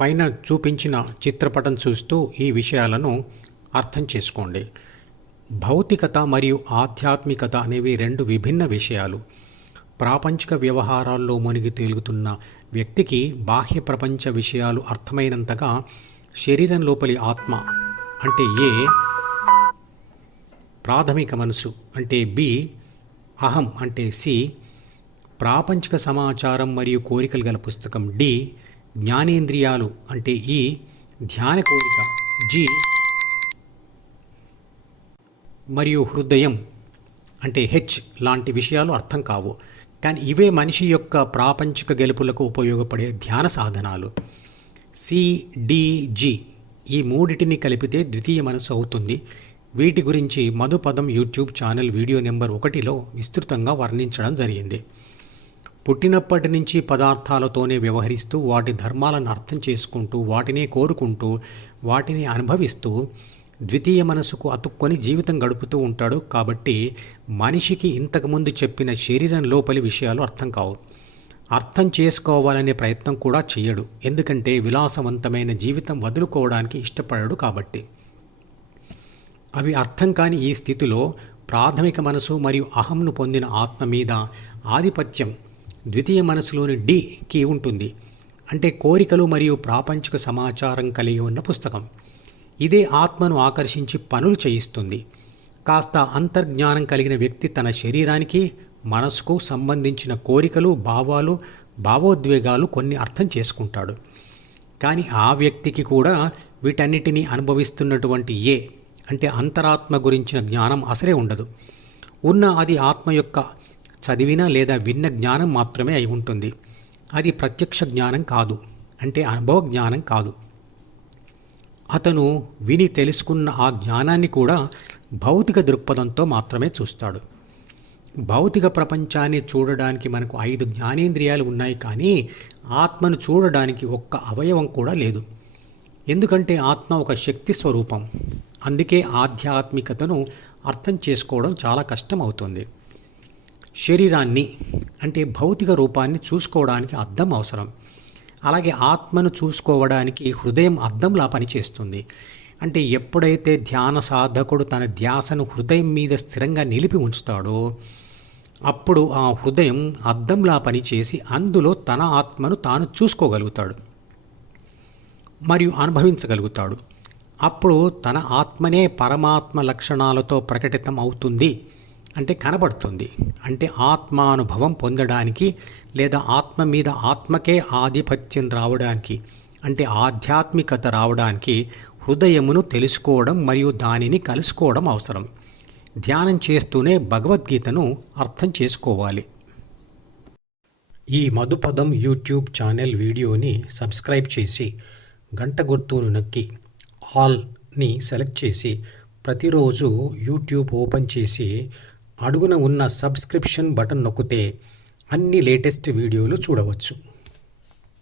పైన చూపించిన చిత్రపటం చూస్తూ ఈ విషయాలను అర్థం చేసుకోండి. భౌతికత మరియు ఆధ్యాత్మికత అనేవి రెండు విభిన్న విషయాలు. ప్రాపంచిక వ్యవహారాల్లో మునిగి తేలుతున్న వ్యక్తికి బాహ్య ప్రపంచ విషయాలు అర్థమైనంతగా శరీరం లోపలి ఆత్మ అంటే ఏ, ప్రాథమిక మనసు అంటే బి, అహం అంటే సి, ప్రాపంచిక సమాచారం మరియు కోరికలు గల పుస్తకం డి, జ్ఞానేంద్రియాలు అంటే ఈ, ధ్యాన కోరిక జి మరియు హృదయం అంటే హెచ్ లాంటి విషయాలు అర్థం కావు. కానీ ఇవే మనిషి యొక్క ప్రాపంచిక గెలుపులకు ఉపయోగపడే ధ్యాన సాధనాలు. సిడిజి ఈ మూడిటిని కలిపితే ద్వితీయ మనసు అవుతుంది. వీటి గురించి మధుపదం యూట్యూబ్ ఛానల్ వీడియో నెంబర్ 1లో విస్తృతంగా వర్ణించడం జరిగింది. పుట్టినప్పటి నుంచి పదార్థాలతోనే వ్యవహరిస్తూ వాటి ధర్మాలను అర్థం చేసుకుంటూ వాటినే కోరుకుంటూ వాటిని అనుభవిస్తూ ద్వితీయ మనసుకు అతుక్కొని జీవితం గడుపుతూ ఉంటాడు. కాబట్టి మనిషికి ఇంతకుముందు చెప్పిన శరీరం లోపలి విషయాలు అర్థం కావు. అర్థం చేసుకోవాలనే ప్రయత్నం కూడా చేయడు. ఎందుకంటే విలాసవంతమైన జీవితం వదులుకోవడానికి ఇష్టపడడు కాబట్టి. అవి అర్థం కాని ఈ స్థితిలో ప్రాథమిక మనసు మరియు అహంను పొందిన ఆత్మ మీద ఆధిపత్యం ద్వితీయ మనసులోని డికి ఉంటుంది. అంటే కోరికలు మరియు ప్రాపంచిక సమాచారం కలిగి ఉన్న పుస్తకం. ఇదే ఆత్మను ఆకర్షించి పనులు చేయిస్తుంది. కాస్త అంతర్జ్ఞానం కలిగిన వ్యక్తి తన శరీరానికి మనసుకు సంబంధించిన కోరికలు, భావాలు, భావోద్వేగాలు కొన్ని అర్థం చేసుకుంటాడు. కానీ ఆ వ్యక్తికి కూడా వీటన్నిటినీ అనుభవిస్తున్నటువంటి ఏ అంటే అంతరాత్మ గురించిన జ్ఞానం అసలే ఉండదు. అది ఆత్మ యొక్క చదివిన లేదా విన్న జ్ఞానం మాత్రమే అయి ఉంటుంది. అది ప్రత్యక్ష జ్ఞానం కాదు, అంటే అనుభవ జ్ఞానం కాదు. అతను విని తెలుసుకున్న ఆ జ్ఞానాన్ని కూడా భౌతిక దృక్పథంతో మాత్రమే చూస్తాడు. భౌతిక ప్రపంచాన్ని చూడడానికి మనకు 5 జ్ఞానేంద్రియాలు ఉన్నాయి, కానీ ఆత్మను చూడడానికి ఒక్క అవయవం కూడా లేదు. ఎందుకంటే ఆత్మ ఒక శక్తి స్వరూపం. అందుకే ఆధ్యాత్మికతను అర్థం చేసుకోవడం చాలా కష్టం అవుతుంది. శరీరాన్ని అంటే భౌతిక రూపాన్ని చూసుకోవడానికి అద్దం అవసరం. అలాగే ఆత్మను చూసుకోవడానికి హృదయం అద్దంలా పనిచేస్తుంది. అంటే ఎప్పుడైతే ధ్యాన సాధకుడు తన ధ్యాసను హృదయం మీద స్థిరంగా నిలిపి ఉంచుతాడో అప్పుడు ఆ హృదయం అద్దంలా పనిచేసి అందులో తన ఆత్మను తాను చూసుకోగలుగుతాడు మరియు అనుభవించగలుగుతాడు. అప్పుడు తన ఆత్మనే పరమాత్మ లక్షణాలతో ప్రకటితం అవుతుంది, అంటే కనబడుతుంది. అంటే ఆత్మానుభవం పొందడానికి లేదా ఆత్మ మీద ఆత్మకే ఆధిపత్యం రావడానికి, అంటే ఆధ్యాత్మికత రావడానికి హృదయమును తెలుసుకోవడం మరియు దానిని కలుసుకోవడం అవసరం. ధ్యానం చేస్తూనే భగవద్గీతను అర్థం చేసుకోవాలి. ఈ మధుపదం యూట్యూబ్ ఛానల్ వీడియోని సబ్స్క్రైబ్ చేసి గంట గుర్తును నొక్కి ఆల్ని సెలెక్ట్ చేసి ప్రతిరోజు యూట్యూబ్ ఓపెన్ చేసి అడుగున ఉన్న సబ్స్క్రిప్షన్ బటన్ నొక్కితే అన్ని లేటెస్ట్ వీడియోలు చూడవచ్చు.